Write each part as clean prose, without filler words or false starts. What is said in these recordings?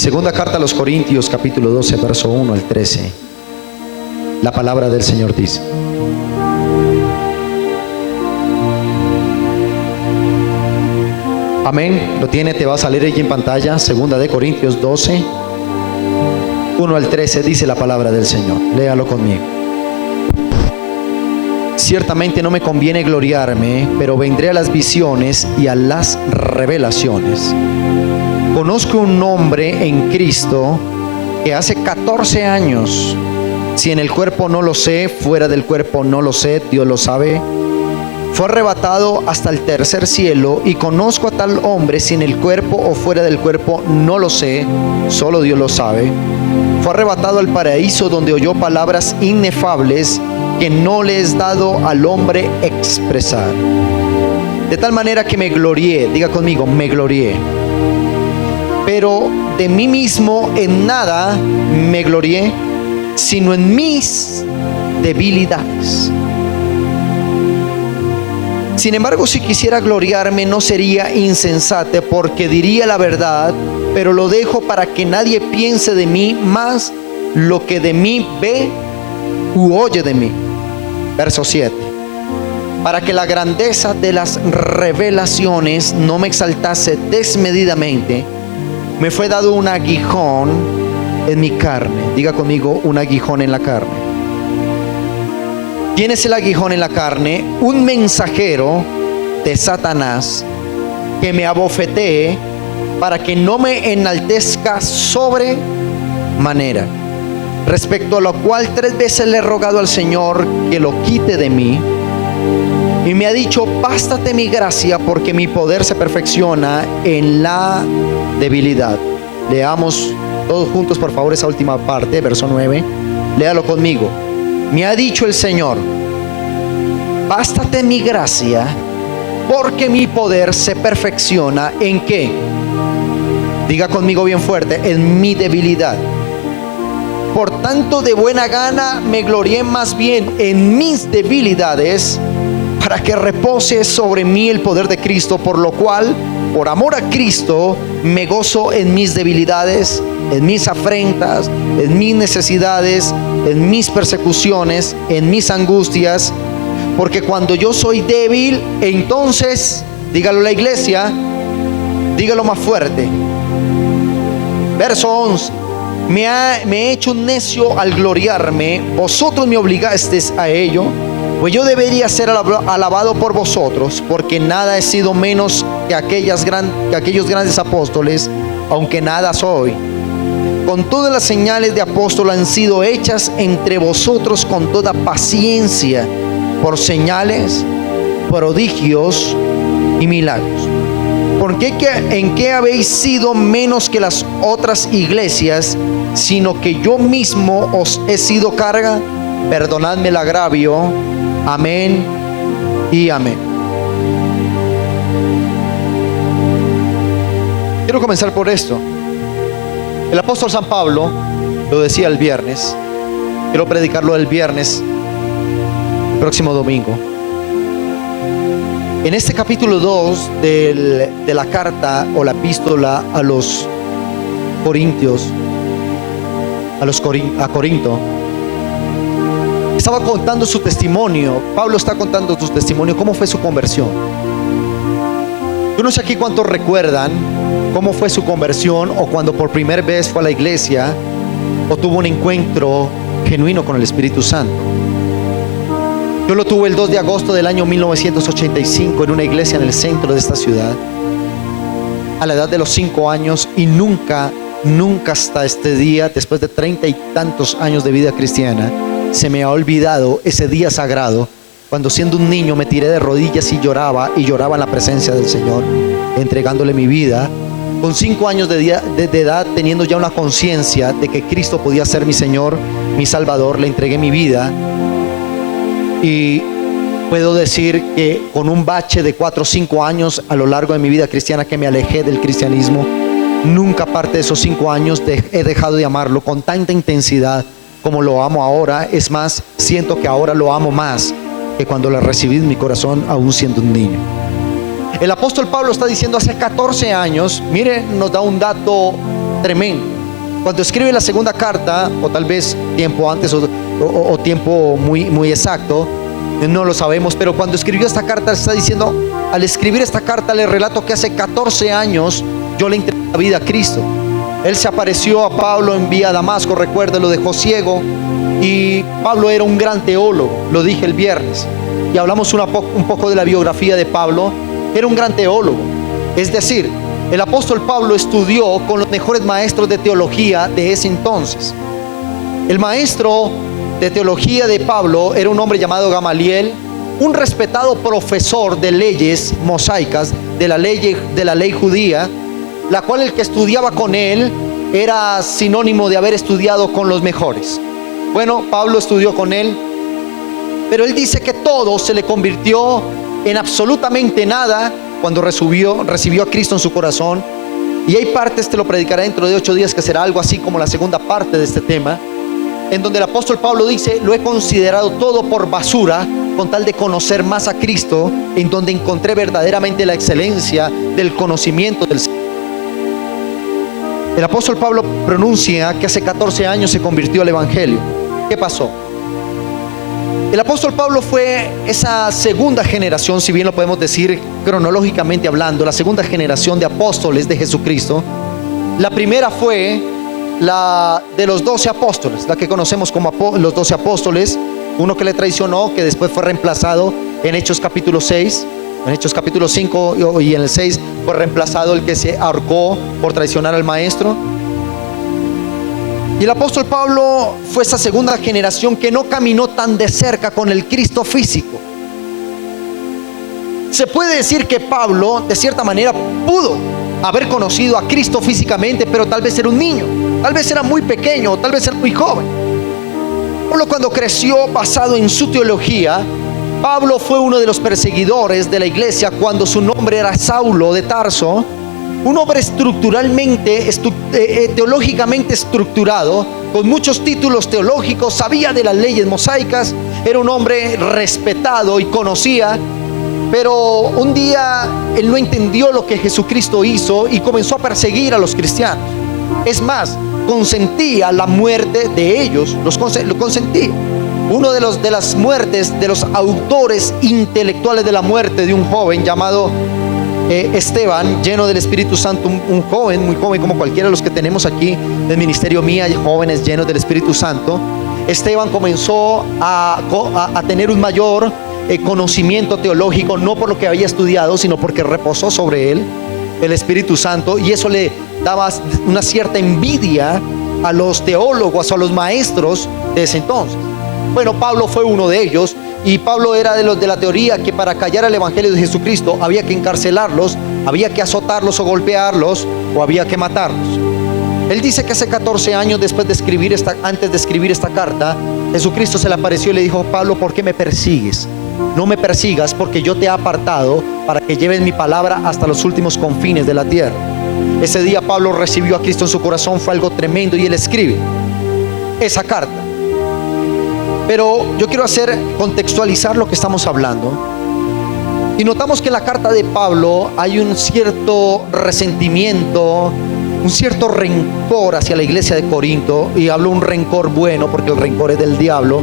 Segunda carta a los Corintios, capítulo 12, verso 1 al 13. La palabra del Señor dice: amén. Lo tiene, te va a salir allí en pantalla. Segunda de Corintios 12, 1 al 13, dice la palabra del Señor. Léalo conmigo. Ciertamente no me conviene gloriarme, pero vendré a las visiones y a las revelaciones. Conozco un hombre en Cristo que hace 14 años, si en el cuerpo no lo sé, fuera del cuerpo no lo sé, Dios lo sabe, fue arrebatado hasta el tercer cielo. Y conozco a tal hombre, si en el cuerpo o fuera del cuerpo no lo sé, solo Dios lo sabe. Fue arrebatado al paraíso, donde oyó palabras inefables que no le es dado al hombre expresar. De tal manera que me glorié, diga conmigo, me glorié. Pero de mí mismo en nada me glorié, sino en mis debilidades. Sin embargo, si quisiera gloriarme, no sería insensate, porque diría la verdad, pero lo dejo para que nadie piense de mí más lo que de mí ve u oye de mí. Verso 7. Para que la grandeza de las revelaciones no me exaltase desmedidamente, me fue dado un aguijón en mi carne. Diga conmigo, un aguijón en la carne. ¿Quién es el aguijón en la carne? Un mensajero de Satanás que me abofetee para que no me enaltezca sobre manera. Respecto a lo cual 3 veces le he rogado al Señor que lo quite de mí. Y me ha dicho: bástate mi gracia, porque mi poder se perfecciona en la debilidad. Leamos todos juntos, por favor, esa última parte, verso 9. Léalo conmigo. Me ha dicho el Señor: bástate mi gracia, porque mi poder se perfecciona ¿en qué? Diga conmigo bien fuerte: en mi debilidad. Por tanto, de buena gana me glorié más bien en mis debilidades, para que repose sobre mí el poder de Cristo. Por lo cual, por amor a Cristo, me gozo en mis debilidades, en mis afrentas, en mis necesidades, en mis persecuciones, en mis angustias. Porque cuando yo soy débil, entonces, dígalo la iglesia, dígalo más fuerte. Verso 11. Me he hecho un necio al gloriarme, vosotros me obligasteis a ello, pues yo debería ser alabado por vosotros, porque nada he sido menos que aquellos grandes apóstoles, aunque nada soy. Con todas las señales de apóstol han sido hechas entre vosotros con toda paciencia, por señales, prodigios y milagros. Porque ¿en qué habéis sido menos que las otras iglesias, sino que yo mismo os he sido carga? Perdonadme el agravio. Amén y amén. Quiero comenzar por esto. El apóstol San Pablo lo decía el viernes. Quiero predicarlo el viernes, el próximo domingo. En este capítulo 2 de la carta o la epístola a los Corintios, a Corinto, estaba contando su testimonio. Pablo está contando su testimonio, cómo fue su conversión. Yo no sé aquí cuántos recuerdan cómo fue su conversión, o cuando por primera vez fue a la iglesia o tuvo un encuentro genuino con el Espíritu Santo. Yo lo tuve el 2 de agosto del año 1985 en una iglesia en el centro de esta ciudad, a la edad de los 5 años, y nunca hasta este día, después de 30 y tantos años de vida cristiana, se me ha olvidado ese día sagrado, cuando siendo un niño me tiré de rodillas y lloraba en la presencia del Señor, entregándole mi vida. Con 5 años de edad, teniendo ya una conciencia de que Cristo podía ser mi Señor, mi Salvador, le entregué mi vida. Y puedo decir que con un bache de 4 o 5 años a lo largo de mi vida cristiana, que me alejé del cristianismo, nunca parte de esos 5 años he dejado de amarlo con tanta intensidad como lo amo ahora. Es más, siento que ahora lo amo más que cuando lo recibí en mi corazón, aún siendo un niño. El apóstol Pablo está diciendo hace 14 años, mire, nos da un dato tremendo. Cuando escribe la segunda carta, o tal vez tiempo antes o tiempo muy exacto, no lo sabemos, pero cuando escribió esta carta está diciendo, al escribir esta carta le relato que hace 14 años yo le entregué la vida a Cristo. Él se apareció a Pablo en vía a Damasco, recuerda, lo dejó ciego, y Pablo era un gran teólogo, lo dije el viernes, y hablamos un poco de la biografía de Pablo. Era un gran teólogo, es decir, el apóstol Pablo estudió con los mejores maestros de teología de ese entonces. El maestro de teología de Pablo era un hombre llamado Gamaliel, un respetado profesor de leyes mosaicas, de la ley judía, la cual el que estudiaba con él era sinónimo de haber estudiado con los mejores. Bueno, Pablo estudió con él, pero él dice que todo se le convirtió en absolutamente nada cuando recibió a Cristo en su corazón. Y hay partes, te lo predicaré dentro de 8 días, que será algo así como la segunda parte de este tema, en donde el apóstol Pablo dice: lo he considerado todo por basura con tal de conocer más a Cristo, en donde encontré verdaderamente la excelencia del conocimiento del Señor. El apóstol Pablo pronuncia que hace 14 años se convirtió al evangelio. ¿Qué pasó? El apóstol Pablo fue esa segunda generación, si bien lo podemos decir cronológicamente hablando, la segunda generación de apóstoles de Jesucristo. La primera fue la de los 12 apóstoles, la que conocemos como los 12 apóstoles. Uno que le traicionó, que después fue reemplazado en Hechos capítulo 6, en Hechos capítulo 5 y en el 6 fue reemplazado el que se ahorcó por traicionar al maestro. Y el apóstol Pablo fue esa segunda generación que no caminó tan de cerca con el Cristo físico. Se puede decir que Pablo, de cierta manera, pudo haber conocido a Cristo físicamente, pero tal vez era un niño, tal vez era muy pequeño, tal vez era muy joven. Pablo, cuando creció basado en su teología, Pablo fue uno de los perseguidores de la iglesia cuando su nombre era Saulo de Tarso. Un hombre teológicamente estructurado, con muchos títulos teológicos, sabía de las leyes mosaicas, era un hombre respetado y conocía, pero un día él no entendió lo que Jesucristo hizo y comenzó a perseguir a los cristianos. Es más, consentía la muerte de ellos, lo consentía. Uno de las muertes, de los autores intelectuales de la muerte de un joven llamado Esteban, lleno del Espíritu Santo, un joven, muy joven como cualquiera de los que tenemos aquí del ministerio Mía, jóvenes llenos del Espíritu Santo. Esteban comenzó a tener un mayor conocimiento teológico, no por lo que había estudiado, sino porque reposó sobre él el Espíritu Santo, y eso le daba una cierta envidia a los teólogos, a los maestros de ese entonces. Bueno, Pablo fue uno de ellos. Y Pablo era de los de la teoría que para callar el evangelio de Jesucristo había que encarcelarlos, había que azotarlos o golpearlos, o había que matarlos. Él dice que hace 14 años antes de escribir esta carta, Jesucristo se le apareció y le dijo: Pablo, ¿por qué me persigues? No me persigas, porque yo te he apartado para que lleves mi palabra hasta los últimos confines de la tierra. Ese día Pablo recibió a Cristo en su corazón, fue algo tremendo, y él escribe esa carta. Pero yo quiero contextualizar lo que estamos hablando. Y notamos que en la carta de Pablo hay un cierto resentimiento, un cierto rencor hacia la iglesia de Corinto. Y hablo un rencor bueno, porque el rencor es del diablo.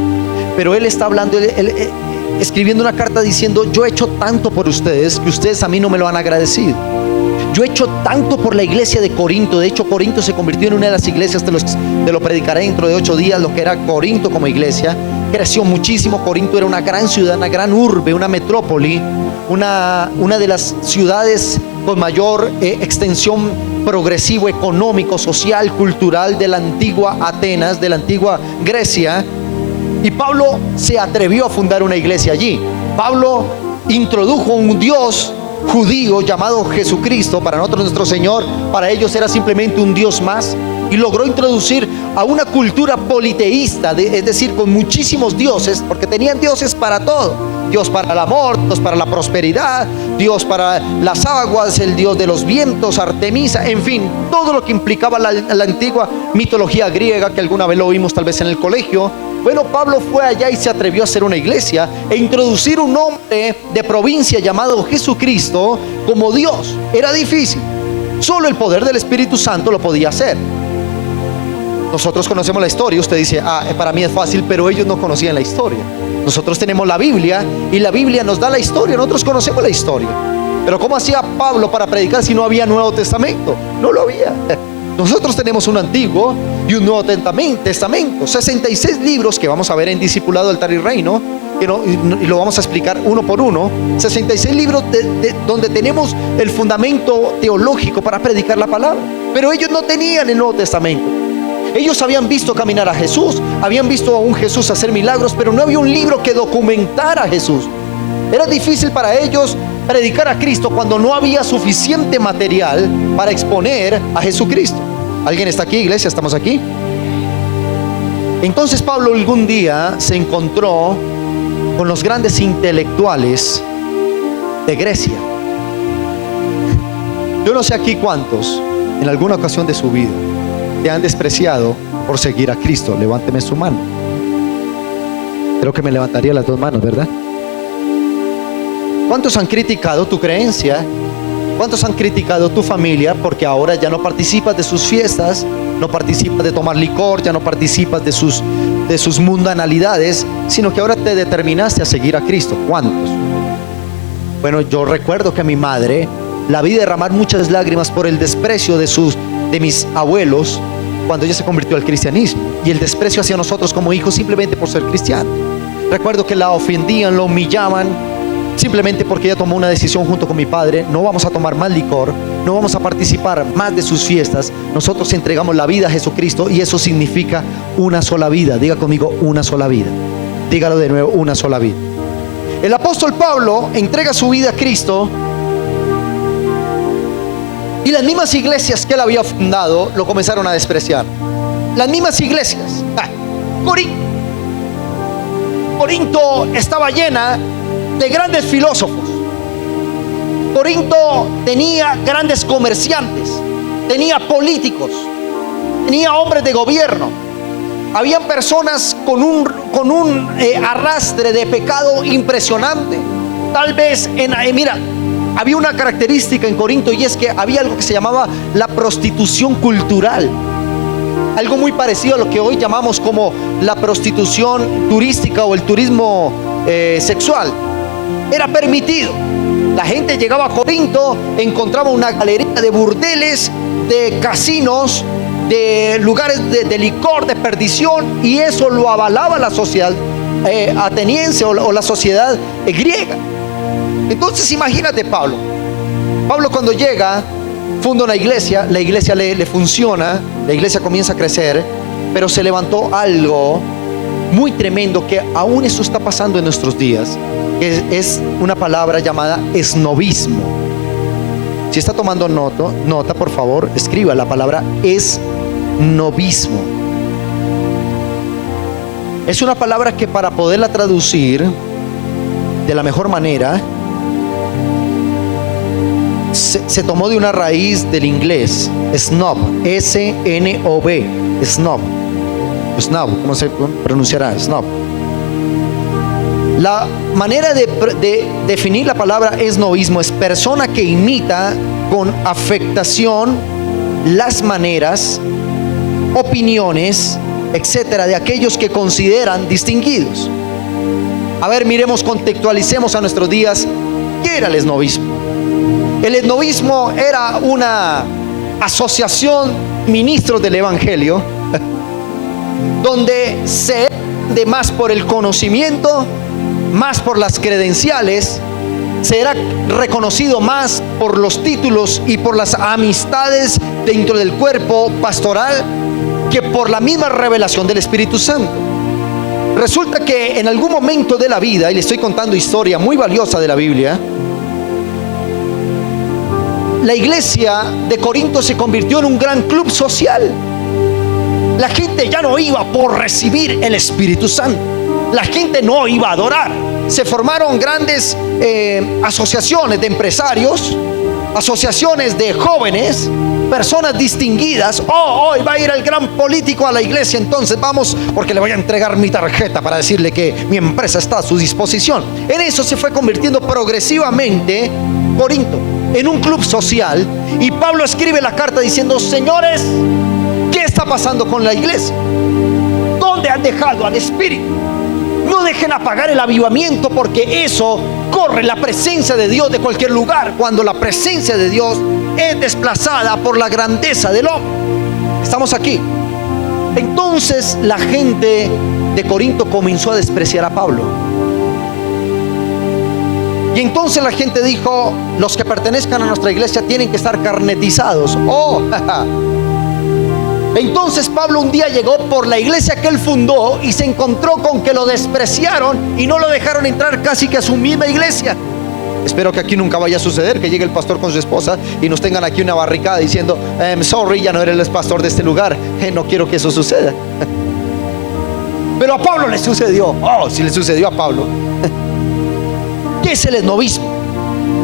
Pero él está hablando, escribiendo una carta diciendo: yo he hecho tanto por ustedes que ustedes a mí no me lo han agradecido. Yo he hecho tanto por la iglesia de Corinto. De hecho, Corinto se convirtió en una de las iglesias, te lo predicaré dentro de 8 días, lo que era Corinto como iglesia. Creció muchísimo. Corinto era una gran ciudad, una gran urbe, una metrópoli, una de las ciudades con mayor extensión progresivo, económico, social, cultural de la antigua Atenas, de la antigua Grecia. Y Pablo se atrevió a fundar una iglesia allí. Pablo introdujo un Dios judío llamado Jesucristo. Para nosotros, nuestro Señor, para ellos era simplemente un Dios más, y logró introducir a una cultura politeísta, es decir, con muchísimos dioses, porque tenían dioses para todo: Dios para el amor, Dios para la prosperidad, Dios para las aguas, el Dios de los vientos, Artemisa, en fin, todo lo que implicaba la antigua mitología griega, que alguna vez lo oímos tal vez en el colegio. Bueno, Pablo fue allá y se atrevió a hacer una iglesia e introducir un hombre de provincia llamado Jesucristo como Dios. Era difícil. Solo el poder del Espíritu Santo lo podía hacer. Nosotros conocemos la historia. Usted dice, para mí es fácil, pero ellos no conocían la historia. Nosotros tenemos la Biblia y la Biblia nos da la historia. Nosotros conocemos la historia. Pero ¿cómo hacía Pablo para predicar si no había Nuevo Testamento? No lo había. Nosotros tenemos un Antiguo y un Nuevo Testamento. 66 libros que vamos a ver en Discipulado, Altar y Reino, y lo vamos a explicar uno por uno. 66 libros donde tenemos el fundamento teológico para predicar la palabra. Pero ellos no tenían el Nuevo Testamento. Ellos habían visto caminar a Jesús, habían visto a un Jesús hacer milagros, pero no había un libro que documentara a Jesús. Era difícil para ellos predicar a Cristo cuando no había suficiente material para exponer a Jesucristo. ¿Alguien está aquí, iglesia? ¿Estamos aquí? Entonces Pablo algún día se encontró con los grandes intelectuales de Grecia. Yo no sé aquí cuántos en alguna ocasión de su vida te han despreciado por seguir a Cristo. Levánteme su mano. Creo que me levantaría las dos manos, ¿verdad? ¿Cuántos han criticado tu creencia? ¿Cuántos han criticado tu familia porque ahora ya no participas de sus fiestas, no participas de tomar licor, ya no participas de sus mundanalidades, sino que ahora te determinaste a seguir a Cristo? ¿Cuántos? Bueno, yo recuerdo que a mi madre la vi derramar muchas lágrimas por el desprecio de mis abuelos cuando ella se convirtió al cristianismo, y el desprecio hacia nosotros como hijos simplemente por ser cristiano. Recuerdo que la ofendían, la humillaban, simplemente porque ella tomó una decisión junto con mi padre: no vamos a tomar más licor, no vamos a participar más de sus fiestas. Nosotros entregamos la vida a Jesucristo, y eso significa una sola vida. Diga conmigo, una sola vida. Dígalo de nuevo, una sola vida. El apóstol Pablo entrega su vida a Cristo, y las mismas iglesias que él había fundado lo comenzaron a despreciar. Las mismas iglesias. Corinto estaba llena de grandes filósofos. Corinto tenía grandes comerciantes, tenía políticos, tenía hombres de gobierno. Habían personas con un arrastre de pecado impresionante. Tal vez mira, había una característica en Corinto, y es que había algo que se llamaba la prostitución cultural. Algo muy parecido a lo que hoy llamamos como la prostitución turística o el turismo sexual. Era permitido. La gente llegaba a Corinto, encontraba una galería de burdeles, de casinos, de lugares de licor, de perdición, y eso lo avalaba la sociedad ateniense o la sociedad griega. Entonces imagínate Pablo cuando llega, funda una iglesia, la iglesia le funciona, la iglesia comienza a crecer, pero se levantó algo muy tremendo que aún eso está pasando en nuestros días. Es una palabra llamada esnobismo. Si está tomando nota, por favor, escriba la palabra esnobismo. Es una palabra que, para poderla traducir de la mejor manera, se tomó de una raíz del inglés, snob, S-N-O-B, snob, ¿cómo se pronunciará? Snob. La manera de definir la palabra esnobismo es persona que imita con afectación las maneras, opiniones, etcétera, de aquellos que consideran distinguidos. A ver, miremos, contextualicemos a nuestros días. ¿Qué era el esnobismo? El esnobismo era una asociación de ministros del evangelio donde se de más por el conocimiento, más por las credenciales, se era reconocido más por los títulos y por las amistades dentro del cuerpo pastoral que por la misma revelación del Espíritu Santo. Resulta que en algún momento de la vida, y le estoy contando historia muy valiosa de la Biblia, la iglesia de Corinto se convirtió en un gran club social. La gente ya no iba por recibir el Espíritu Santo, la gente no iba a adorar. Se formaron grandes asociaciones de empresarios, asociaciones de jóvenes, personas distinguidas. Hoy va a ir el gran político a la iglesia, entonces vamos porque le voy a entregar mi tarjeta para decirle que mi empresa está a su disposición. En eso se fue convirtiendo progresivamente Corinto. en un club social, y Pablo escribe la carta diciendo: señores, ¿qué está pasando con la iglesia? ¿Dónde han dejado al Espíritu? No dejen apagar el avivamiento, porque eso corre la presencia de Dios de cualquier lugar, cuando la presencia de Dios es desplazada por la grandeza del hombre. Estamos aquí. Entonces la gente de Corinto comenzó a despreciar a Pablo. Y entonces la gente dijo: los que pertenezcan a nuestra iglesia tienen que estar carnetizados. Oh, entonces Pablo un día llegó por la iglesia que él fundó y se encontró con que lo despreciaron y no lo dejaron entrar casi que a su misma iglesia. Espero que aquí nunca vaya a suceder que llegue el pastor con su esposa y nos tengan aquí una barricada diciendo: sorry, ya no eres el pastor de este lugar. No quiero que eso suceda. Pero a Pablo le sucedió. Oh, si le sucedió a Pablo. ¿Qué es el esnovismo?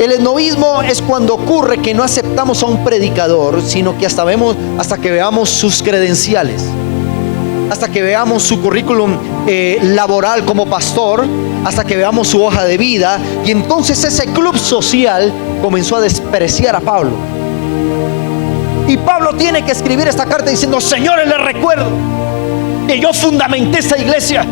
El esnovismo es cuando ocurre que no aceptamos a un predicador, sino que hasta que veamos sus credenciales, hasta que veamos su currículum laboral como pastor, hasta que veamos su hoja de vida. Y entonces ese club social comenzó a despreciar a Pablo. Y Pablo tiene que escribir esta carta diciendo: señores, les recuerdo que yo fundamenté esta iglesia,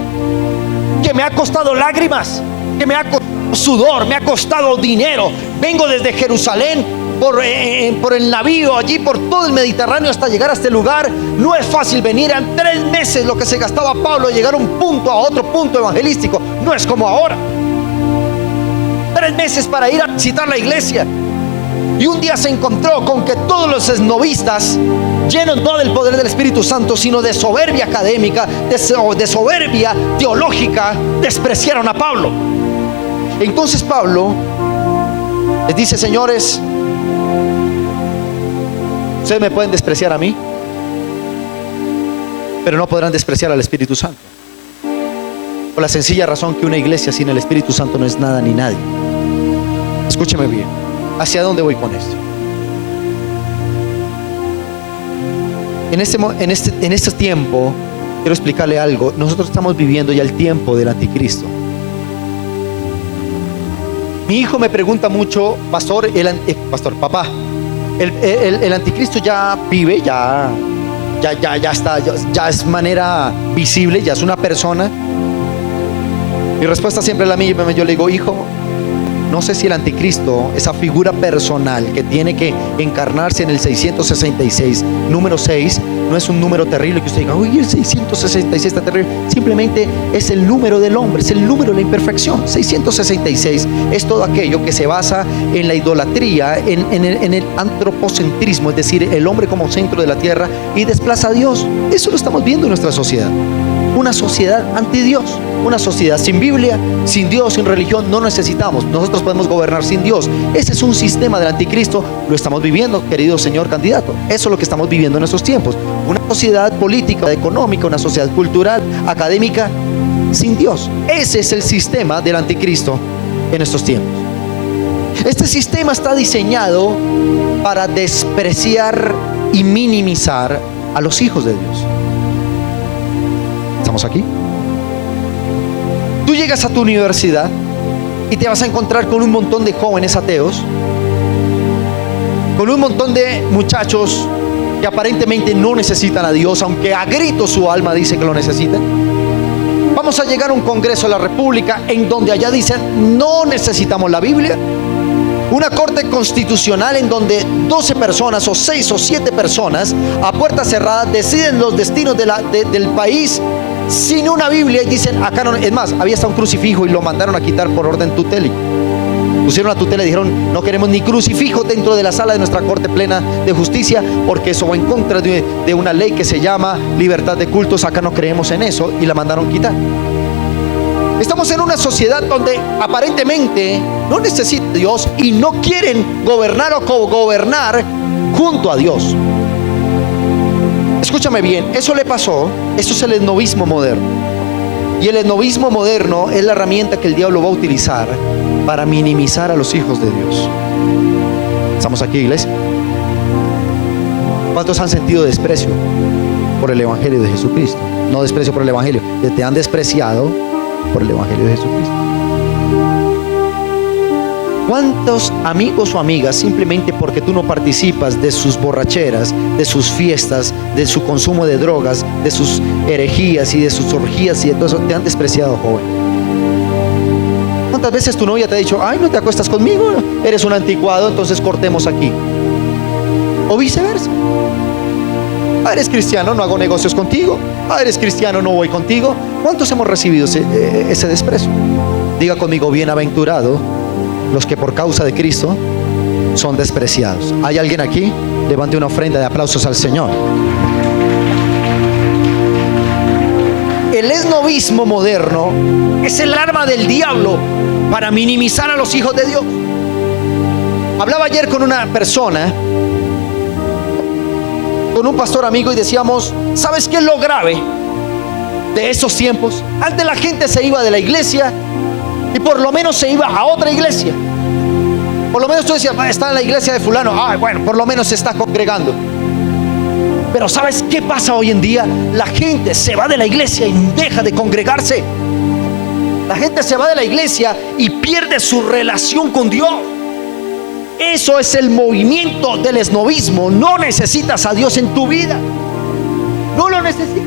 que me ha costado lágrimas, que me ha costado sudor, me ha costado dinero. Vengo desde Jerusalén por el navío, allí por todo el Mediterráneo hasta llegar a este lugar. No es fácil venir. En 3 meses lo que se gastaba Pablo llegar a un punto a otro punto evangelístico. No es como ahora. 3 meses para ir a visitar la iglesia. Y un día se encontró con que todos los esnovistas, llenos no del poder del Espíritu Santo, sino de soberbia académica, de soberbia teológica, despreciaron a Pablo. Entonces Pablo les dice: señores, ustedes me pueden despreciar a mí, pero no podrán despreciar al Espíritu Santo, por la sencilla razón que una iglesia sin el Espíritu Santo no es nada ni nadie. Escúcheme bien, ¿hacia dónde voy con esto? En este tiempo quiero explicarle algo. Nosotros estamos viviendo ya el tiempo del anticristo. Mi hijo me pregunta mucho: pastor, papá, el anticristo ya vive, ya está, ya es manera visible, ya es una persona. Mi respuesta siempre es la misma. Yo le digo: hijo, no sé si el anticristo, esa figura personal que tiene que encarnarse en el 666, número 6, no es un número terrible que usted diga: uy, el 666 está terrible. Simplemente es el número del hombre, es el número de la imperfección. 666 es todo aquello que se basa en la idolatría, en el antropocentrismo, es decir, el hombre como centro de la tierra, y desplaza a Dios. Eso lo estamos viendo en nuestra sociedad. Una sociedad anti Dios, una sociedad sin Biblia, sin Dios, sin religión. No necesitamos, nosotros podemos gobernar sin Dios. Ese es un sistema del anticristo. Lo estamos viviendo, querido señor candidato. Eso es lo que estamos viviendo en estos tiempos. Una sociedad política, económica, una sociedad cultural, académica, sin Dios. Ese es el sistema del anticristo en estos tiempos. Este sistema está diseñado para despreciar y minimizar a los hijos de Dios. ¿Estamos aquí? Tú llegas a tu universidad y te vas a encontrar con un montón de jóvenes ateos, con un montón de muchachos que aparentemente no necesitan a Dios, aunque a gritos su alma dice que lo necesitan. Vamos a llegar a un congreso de la República en donde allá dicen: no necesitamos la Biblia. Una corte constitucional en donde 12 personas o 6 o 7 personas a puerta cerrada deciden los destinos del país sin una Biblia, y dicen: acá no. Es más, había hasta un crucifijo y lo mandaron a quitar por orden tutélico. Pusieron la tutela y dijeron: no queremos ni crucifijo dentro de la sala de nuestra Corte Plena de Justicia, porque eso va en contra de una ley que se llama libertad de cultos. Acá no creemos en eso, y la mandaron quitar. Estamos en una sociedad donde aparentemente no necesita Dios y no quieren gobernar o cogobernar junto a Dios. Escúchame bien, eso le pasó. Eso es el esnovismo moderno. Y el esnovismo moderno es la herramienta que el diablo va a utilizar para minimizar a los hijos de Dios. ¿Estamos aquí, iglesia? ¿Cuántos han sentido desprecio por el Evangelio de Jesucristo? No desprecio por el Evangelio, te han despreciado por el Evangelio de Jesucristo. ¿Cuántos amigos o amigas, simplemente porque tú no participas de sus borracheras, de sus fiestas, de su consumo de drogas, de sus herejías y de sus orgías y de todo eso, te han despreciado, joven? ¿Cuántas veces tu novia te ha dicho, ay, no te acuestas conmigo, eres un anticuado, entonces cortemos aquí? O viceversa. Ah, eres cristiano, no hago negocios contigo. Ah, eres cristiano, no voy contigo. ¿Cuántos hemos recibido ese desprecio? Diga conmigo, bienaventurado los que por causa de Cristo son despreciados. ¿Hay alguien aquí? Levante una ofrenda de aplausos al Señor. El esnovismo moderno es el arma del diablo para minimizar a los hijos de Dios. Hablaba ayer con una persona, con un pastor amigo, y decíamos, ¿sabes qué es lo grave de esos tiempos? Antes la gente se iba de la iglesia y por lo menos se iba a otra iglesia. Por lo menos tú decías, está en la iglesia de fulano, bueno, por lo menos se está congregando. Pero ¿sabes qué pasa hoy en día? La gente se va de la iglesia y deja de congregarse. La gente se va de la iglesia y pierde su relación con Dios. Eso es el movimiento del esnovismo. No necesitas a Dios en tu vida. No lo necesitas.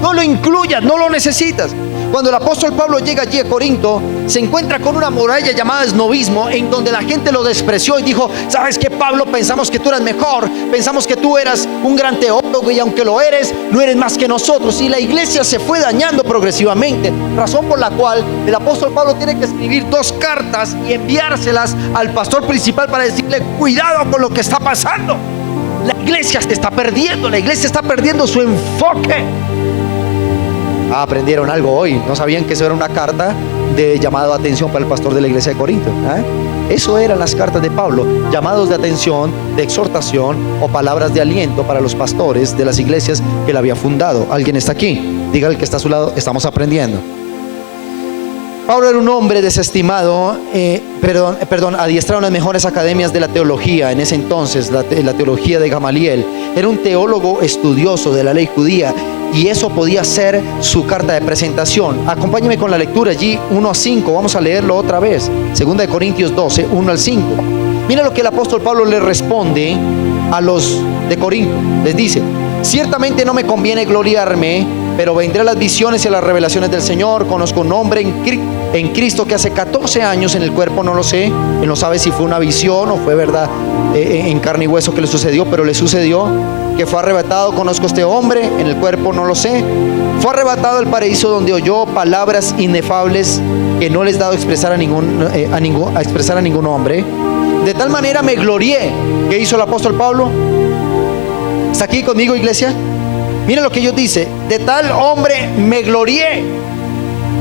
No lo incluyas, no lo necesitas. Cuando el apóstol Pablo llega allí a Corinto, se encuentra con una muralla llamada esnovismo, en donde la gente lo despreció y dijo, ¿sabes qué, Pablo? Pensamos que tú eras mejor, pensamos que tú eras un gran teólogo, y aunque lo eres, no eres más que nosotros. Y la iglesia se fue dañando progresivamente, razón por la cual el apóstol Pablo tiene que escribir 2 cartas y enviárselas al pastor principal para decirle, cuidado con lo que está pasando. La iglesia se está perdiendo, la iglesia está perdiendo su enfoque. Aprendieron algo hoy. No sabían que eso era una carta de llamado de atención para el pastor de la iglesia de Corinto. Eso eran las cartas de Pablo, llamados de atención, de exhortación o palabras de aliento para los pastores de las iglesias que él había fundado. ¿Alguien está aquí? Diga al que está a su lado, estamos aprendiendo. Pablo era un hombre desestimado, adiestrado en las mejores academias de la teología en ese entonces, la teología de Gamaliel. Era un teólogo estudioso de la ley judía, y eso podía ser su carta de presentación. Acompáñeme con la lectura allí, 1-5, vamos a leerlo otra vez. 2 Corintios 12, 1-5. Mira lo que el apóstol Pablo le responde a los de Corinto. Les dice, ciertamente no me conviene gloriarme, pero vendré a las visiones y a las revelaciones del Señor. Conozco un hombre en Cristo que hace 14 años, en el cuerpo no lo sé, él no sabe si fue una visión o fue verdad en carne y hueso que le sucedió, pero le sucedió, que fue arrebatado. Conozco a este hombre, en el cuerpo no lo sé, fue arrebatado al paraíso, donde oyó palabras inefables que no les dado a expresar a ningún hombre. De tal manera me glorié. ¿Qué hizo el apóstol Pablo? ¿Está aquí conmigo, iglesia? Mira lo que Dios dice, de tal hombre me glorié,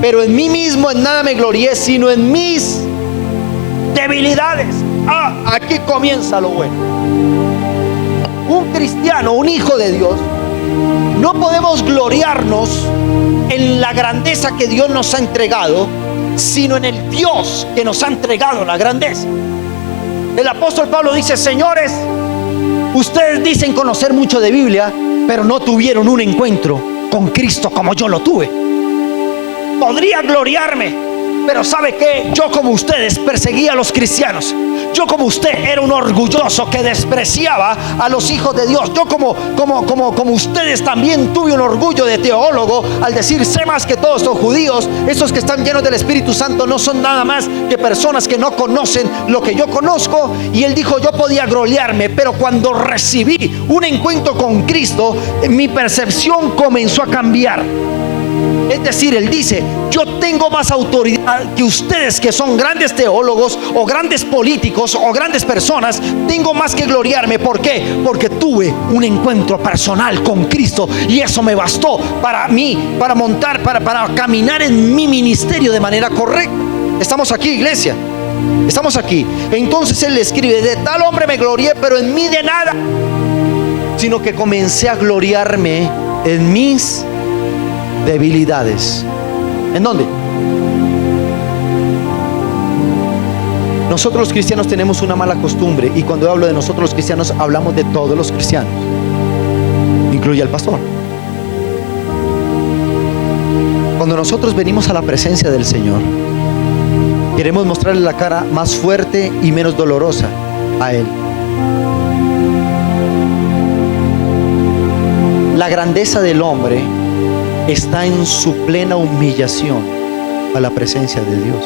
pero en mí mismo en nada me glorié, sino en mis debilidades. Aquí comienza lo bueno. Un cristiano, un hijo de Dios, no podemos gloriarnos en la grandeza que Dios nos ha entregado, sino en el Dios que nos ha entregado la grandeza. El apóstol Pablo dice, señores, ustedes dicen conocer mucho de Biblia, pero no tuvieron un encuentro con Cristo como yo lo tuve. Podría gloriarme, pero ¿sabe qué? Yo como ustedes perseguía a los cristianos. Yo como usted era un orgulloso que despreciaba a los hijos de Dios. Yo como ustedes también tuve un orgullo de teólogo al decir, sé más que todos los judíos. Esos que están llenos del Espíritu Santo no son nada más que personas que no conocen lo que yo conozco. Y él dijo, yo podía gloriarme, pero cuando recibí un encuentro con Cristo, mi percepción comenzó a cambiar. Es decir, él dice, yo tengo más autoridad que ustedes que son grandes teólogos o grandes políticos o grandes personas. Tengo más que gloriarme. ¿Por qué? Porque tuve un encuentro personal con Cristo, y eso me bastó para mí, para caminar en mi ministerio de manera correcta. Estamos aquí, iglesia, estamos aquí. Entonces él le escribe, de tal hombre me glorié, pero en mí de nada, sino que comencé a gloriarme en mis debilidades. ¿En dónde? Nosotros los cristianos tenemos una mala costumbre, y cuando hablo de nosotros los cristianos, hablamos de todos los cristianos, incluye al pastor. Cuando nosotros venimos a la presencia del Señor, Queremos mostrarle la cara más fuerte y menos dolorosa a Él. La grandeza del hombre está en su plena humillación a la presencia de Dios.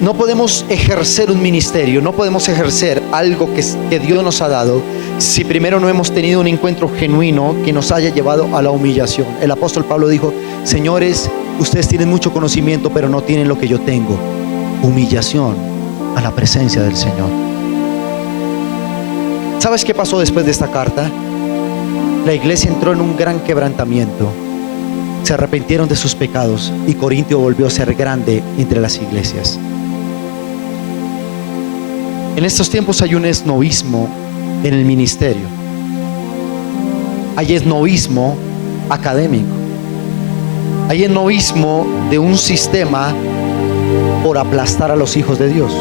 No podemos ejercer un ministerio, no podemos ejercer algo que Dios nos ha dado si primero no hemos tenido un encuentro genuino que nos haya llevado a la humillación. El apóstol Pablo dijo: señores, ustedes tienen mucho conocimiento, pero no tienen lo que yo tengo. Humillación a la presencia del Señor. ¿Sabes qué pasó después de esta carta? La iglesia entró en un gran quebrantamiento. Se arrepintieron de sus pecados y Corintio volvió a ser grande entre las iglesias. En estos tiempos hay un esnovismo en el ministerio. Hay esnovismo académico. Hay esnovismo de un sistema por aplastar a los hijos de Dios.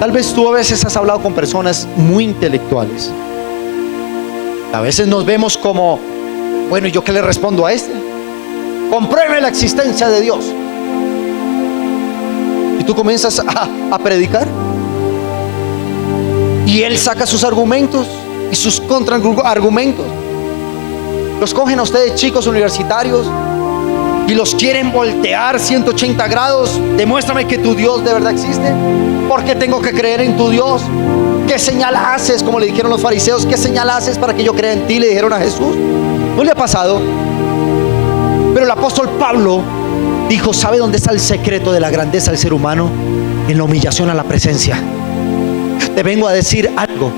Tal vez tú a veces has hablado con personas muy intelectuales. A veces nos vemos como: bueno, ¿y yo qué le respondo a este? Compruebe la existencia de Dios. Y tú comienzas a predicar, y él saca sus argumentos y sus contraargumentos. Los cogen a ustedes, chicos universitarios, y los quieren voltear 180 grados. Demuéstrame que tu Dios de verdad existe. ¿Por qué tengo que creer en tu Dios? ¿Qué señal haces? Como le dijeron los fariseos, ¿qué señal haces para que yo crea en ti? Le dijeron a Jesús. ¿No le ha pasado? Pero el apóstol Pablo dijo: ¿sabe dónde está el secreto de la grandeza del ser humano? En la humillación a la presencia. Te vengo a decir algo: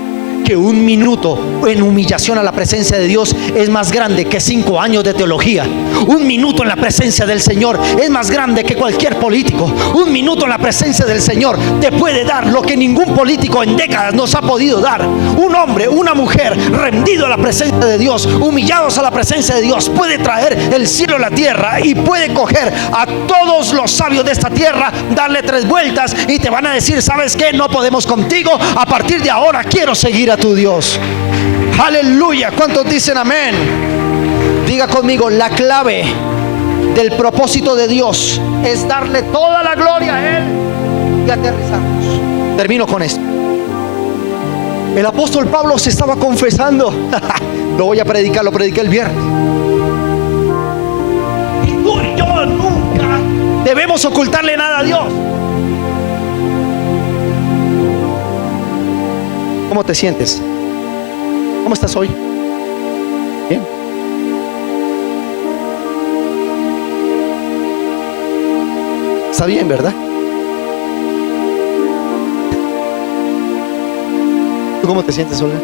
que un minuto en humillación a la presencia de Dios es más grande que 5 años de teología. Un minuto en la presencia del Señor es más grande que cualquier político. Un minuto en la presencia del Señor te puede dar lo que ningún político en décadas nos ha podido dar. Un hombre, una mujer rendido a la presencia de Dios, humillados a la presencia de Dios, puede traer el cielo a la tierra y puede coger a todos los sabios de esta tierra, darle 3 vueltas y te van a decir: ¿sabes qué? No podemos contigo. A partir de ahora quiero seguir a tu Dios. Aleluya. ¿Cuántos dicen amén? Diga conmigo: la clave del propósito de Dios es darle toda la gloria a Él y aterrizarnos. Termino con esto. El apóstol Pablo se estaba confesando. Lo voy a predicar, lo prediqué el viernes. Y tú y yo nunca debemos ocultarle nada a Dios. ¿Cómo te sientes? ¿Cómo estás hoy? ¿Bien? Está bien, ¿verdad? ¿Tú cómo te sientes, Olga?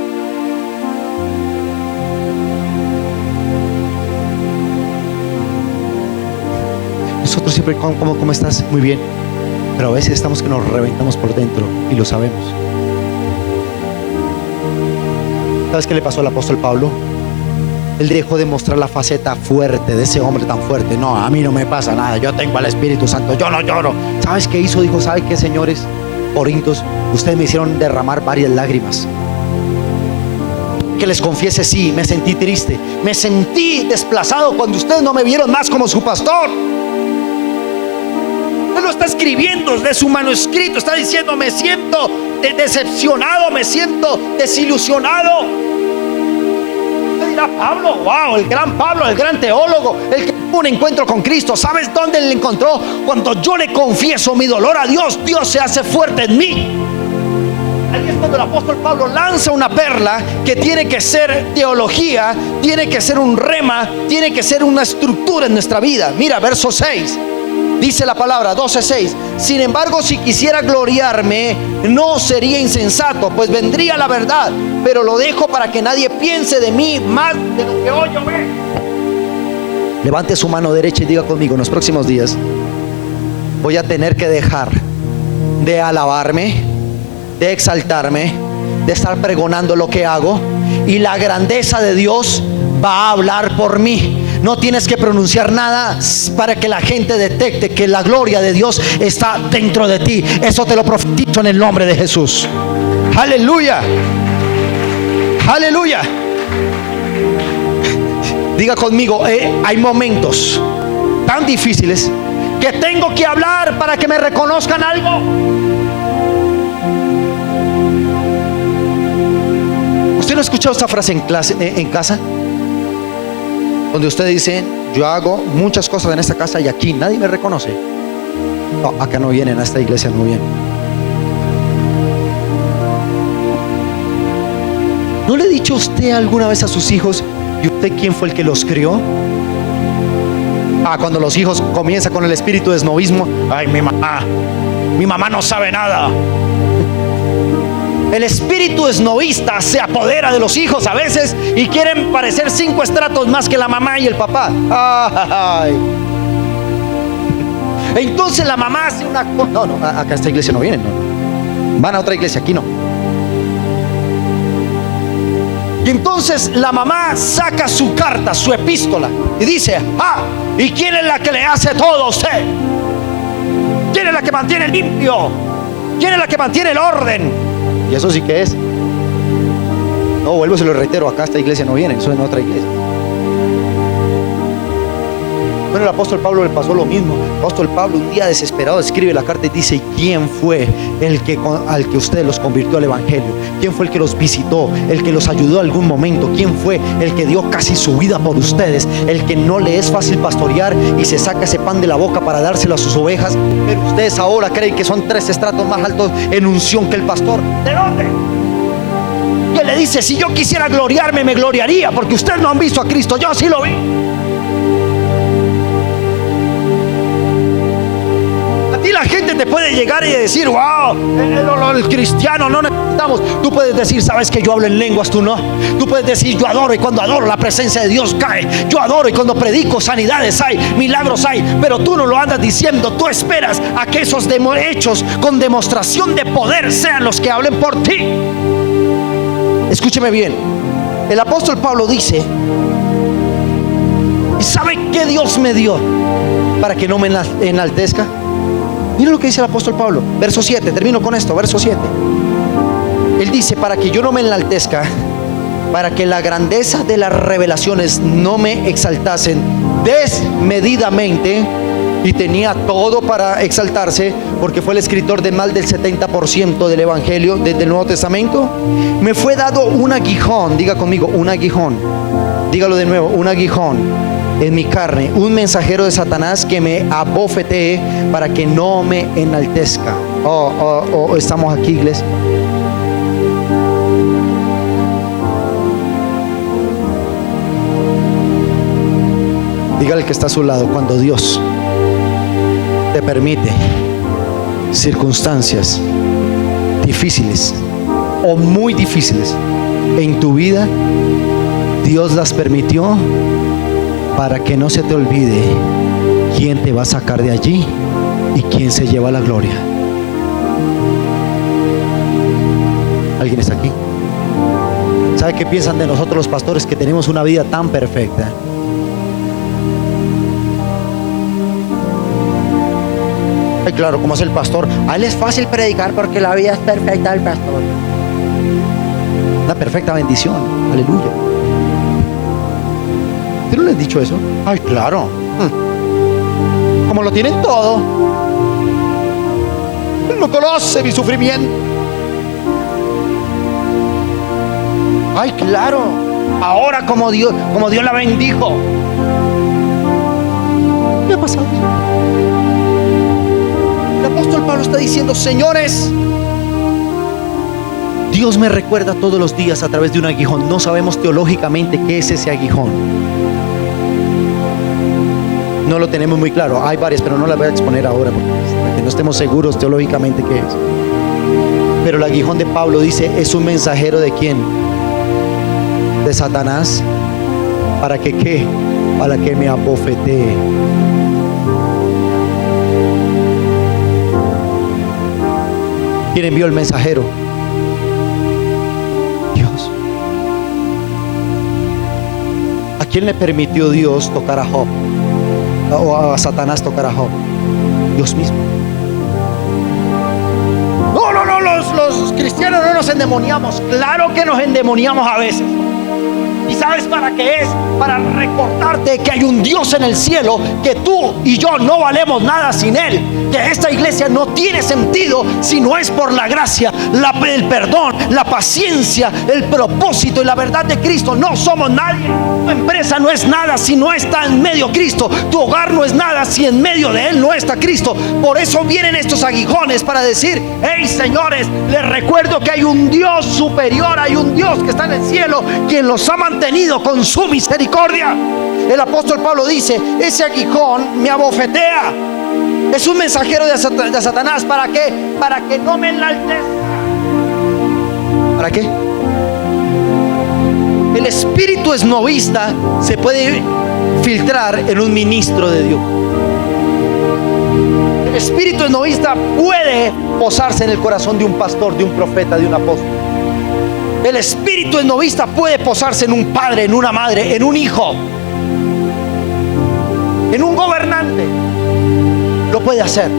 Nosotros siempre: ¿cómo estás? Muy bien. Pero a veces estamos que nos reventamos por dentro y lo sabemos. ¿Sabes qué le pasó al apóstol Pablo? Él dejó de mostrar la faceta fuerte de ese hombre tan fuerte. No, a mí no me pasa nada, yo tengo al Espíritu Santo, yo no lloro. ¿Sabes qué hizo? Dijo: ¿sabe qué, señores Corintios? Ustedes me hicieron derramar varias lágrimas. Que les confiese, sí, me sentí triste, me sentí desplazado cuando ustedes no me vieron más como su pastor. Él lo está escribiendo de su manuscrito, está diciendo: me siento decepcionado, me siento desilusionado. ¿Qué dirá Pablo? Wow, el gran Pablo, el gran teólogo, el que tuvo un encuentro con Cristo. ¿Sabes dónde le encontró? Cuando yo le confieso mi dolor a Dios, Dios se hace fuerte en mí. Ahí es cuando el apóstol Pablo lanza una perla que tiene que ser teología, tiene que ser un rema, tiene que ser una estructura en nuestra vida. Mira, verso 6. Dice la palabra, 12:6: sin embargo, si quisiera gloriarme, no sería insensato, pues vendría la verdad, pero lo dejo para que nadie piense de mí más de lo que hoy yo veo. Levante su mano derecha y diga conmigo: en los próximos días voy a tener que dejar de alabarme, de exaltarme, de estar pregonando lo que hago, y la grandeza de Dios va a hablar por mí. No tienes que pronunciar nada para que la gente detecte que la gloria de Dios está dentro de ti. Eso te lo profetizo en el nombre de Jesús. Aleluya. Aleluya. Diga conmigo: hay momentos tan difíciles que tengo que hablar para que me reconozcan algo. ¿Usted no ha escuchado esta frase en casa? Donde usted dice: yo hago muchas cosas en esta casa y aquí nadie me reconoce. No, acá no vienen, a esta iglesia no vienen. ¿No le ha dicho usted alguna vez a sus hijos: ¿y usted quién fue el que los crió? Cuando los hijos comienzan con el espíritu de esnovismo: ay, mi mamá no sabe nada. El espíritu esnovista se apodera de los hijos a veces y quieren parecer 5 estratos más que la mamá y el papá. Ay. Entonces la mamá hace una cosa. No, acá a esta iglesia no vienen, no. Van a otra iglesia, aquí no. Y entonces la mamá saca su carta, su epístola, y dice: ¿y quién es la que le hace todo a usted? ¿Quién es la que mantiene limpio? ¿Quién es la que mantiene el orden? Y eso sí que es. No, vuelvo, se lo reitero, acá a esta iglesia no vienen, eso es en otra iglesia. Bueno, el apóstol Pablo le pasó lo mismo. El apóstol Pablo, un día desesperado, escribe la carta y dice: ¿quién fue al que usted los convirtió al evangelio? ¿Quién fue el que los visitó? ¿El que los ayudó en algún momento? ¿Quién fue el que dio casi su vida por ustedes? El que no le es fácil pastorear y se saca ese pan de la boca para dárselo a sus ovejas, pero ustedes ahora creen que son 3 estratos más altos en unción que el pastor. ¿De dónde? Y él le dice: si yo quisiera gloriarme, me gloriaría, porque ustedes no han visto a Cristo, yo sí lo vi. Y la gente te puede llegar y decir: wow, el cristiano no necesitamos. Tú puedes decir: sabes que yo hablo en lenguas, tú no. Tú puedes decir: yo adoro, y cuando adoro la presencia de Dios cae. Yo adoro, y cuando predico sanidades hay, milagros hay. Pero tú no lo andas diciendo. Tú esperas a que esos hechos con demostración de poder sean los que hablen por ti. Escúcheme bien. El apóstol Pablo dice: ¿y sabe qué Dios me dio para que no me enaltezca? Mira lo que dice el apóstol Pablo, verso 7, termino con esto, verso 7. Él dice: para que yo no me enaltezca, para que la grandeza de las revelaciones no me exaltasen desmedidamente. Y tenía todo para exaltarse, porque fue el escritor de más del 70% del evangelio del Nuevo Testamento. Me fue dado un aguijón, diga conmigo, un aguijón. Dígalo de nuevo: un aguijón en mi carne, un mensajero de Satanás que me abofetee para que no me enaltezca. Estamos aquí, iglesia. Dígale que está a su lado: cuando Dios te permite circunstancias difíciles o muy difíciles en tu vida, Dios las permitió para que no se te olvide quién te va a sacar de allí y quién se lleva la gloria. ¿Alguien está aquí? ¿Sabe qué piensan de nosotros los pastores, que tenemos una vida tan perfecta? Ay, claro, como es el pastor, a él es fácil predicar porque la vida es perfecta del pastor. Una perfecta bendición, aleluya. ¿Tú no le has dicho eso? Ay, claro. Como lo tienen todo. Él no conoce mi sufrimiento. Ay, claro. Ahora como Dios la bendijo. ¿Qué ha pasado? El apóstol Pablo está diciendo: señores, Dios me recuerda todos los días a través de un aguijón. No sabemos teológicamente qué es ese aguijón. No lo tenemos muy claro. Hay varias, pero no las voy a exponer ahora para que no estemos seguros teológicamente qué es. Pero el aguijón de Pablo dice: es un mensajero ¿de quién? De Satanás. ¿Para que qué? Para que me abofetee. ¿Quién envió el mensajero? Dios. ¿A quién le permitió Dios tocar a Job? O a Satanás tocar a Job. Dios mismo. No, los cristianos no nos endemoniamos. Claro que nos endemoniamos a veces. Y sabes para qué es? Para recordarte que hay un Dios en el cielo, que tú y yo no valemos nada sin Él, que esta iglesia no tiene sentido si no es por la gracia, el perdón, la paciencia, el propósito y la verdad de Cristo. No somos nadie. Tu empresa no es nada si no está en medio Cristo. Tu hogar no es nada si en medio de Él no está Cristo. Por eso vienen estos aguijones, para decir: hey, señores, les recuerdo que hay un Dios superior, hay un Dios que está en el cielo, quien los ha mantenido con su misericordia. El apóstol Pablo dice: ese aguijón me abofetea. Es un mensajero de Satanás. ¿Para qué? Para que no me enaltezca. ¿Para qué? El espíritu esnovista se puede filtrar en un ministro de Dios. El espíritu esnovista puede posarse en el corazón de un pastor, de un profeta, de un apóstol. El espíritu esnovista puede posarse en un padre, en una madre, en un hijo, en un gobernante. Lo puede hacer.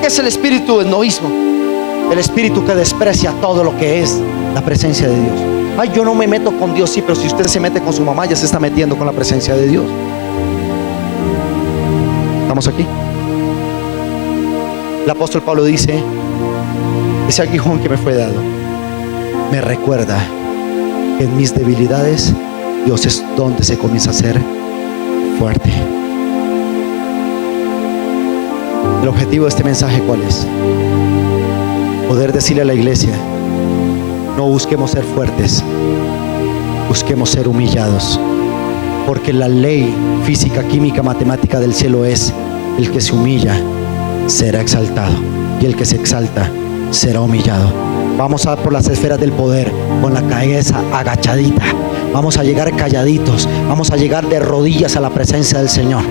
¿Qué es el espíritu esnovismo? El espíritu que desprecia todo lo que es la presencia de Dios. Ay, yo no me meto con Dios. Sí, pero si usted se mete con su mamá, ya se está metiendo con la presencia de Dios. ¿Estamos aquí? El apóstol Pablo dice: ese aguijón que me fue dado me recuerda que en mis debilidades Dios es donde se comienza a ser fuerte. El objetivo de este mensaje, ¿cuál es? Poder decirle a la iglesia: no busquemos ser fuertes, busquemos ser humillados, porque la ley física, química, matemática del cielo es: el que se humilla será exaltado, y el que se exalta será humillado. Vamos a por las esferas del poder con la cabeza agachadita. Vamos a llegar calladitos, vamos a llegar de rodillas a la presencia del Señor.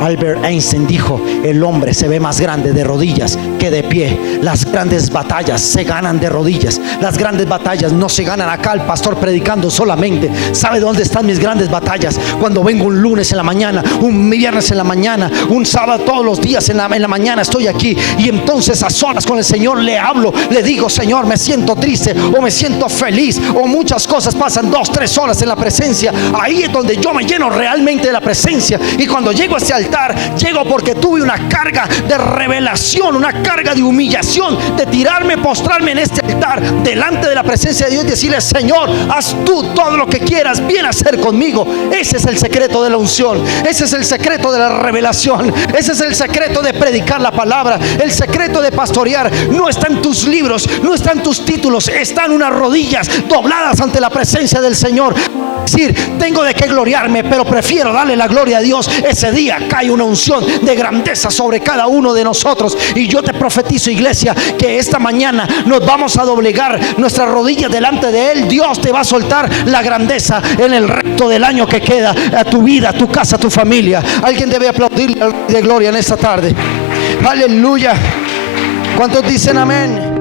Albert Einstein dijo: el hombre se ve más grande de rodillas que de pie. Las grandes batallas se ganan de rodillas. Las grandes batallas no se ganan acá el pastor predicando solamente. ¿Sabe dónde están mis grandes batallas? Cuando vengo un lunes en la mañana, un viernes en la mañana, un sábado, todos los días en la mañana estoy aquí, y entonces a solas con el Señor le hablo, le digo: Señor, me siento triste, o me siento feliz, o muchas cosas pasan 2-3 horas en la presencia. Ahí es donde yo me lleno realmente de la presencia. Y cuando llego a ese altar, llego porque tuve una carga de revelación, una carga de humillación, de tirarme, postrarme en este altar delante de la presencia de Dios y decirle: Señor, haz tú todo lo que quieras, ven a hacer conmigo. Ese es el secreto de la unción, ese es el secreto de la revelación, ese es el secreto de predicar la palabra. El secreto de pastorear no está en tus libros, no está en tus títulos, está en unas rodillas dobladas ante la presencia del Señor. Decir: tengo de qué gloriarme, pero prefiero darle la gloria a Dios. Ese día cae una unción de grandeza sobre cada uno de nosotros. Y yo te profetizo, iglesia, que esta mañana nos vamos a doblegar nuestras rodillas delante de Él. Dios te va a soltar la grandeza en el resto del año que queda, a tu vida, a tu casa, a tu familia. Alguien debe aplaudirle al Rey de gloria en esta tarde. Aleluya. ¿Cuántos dicen amén?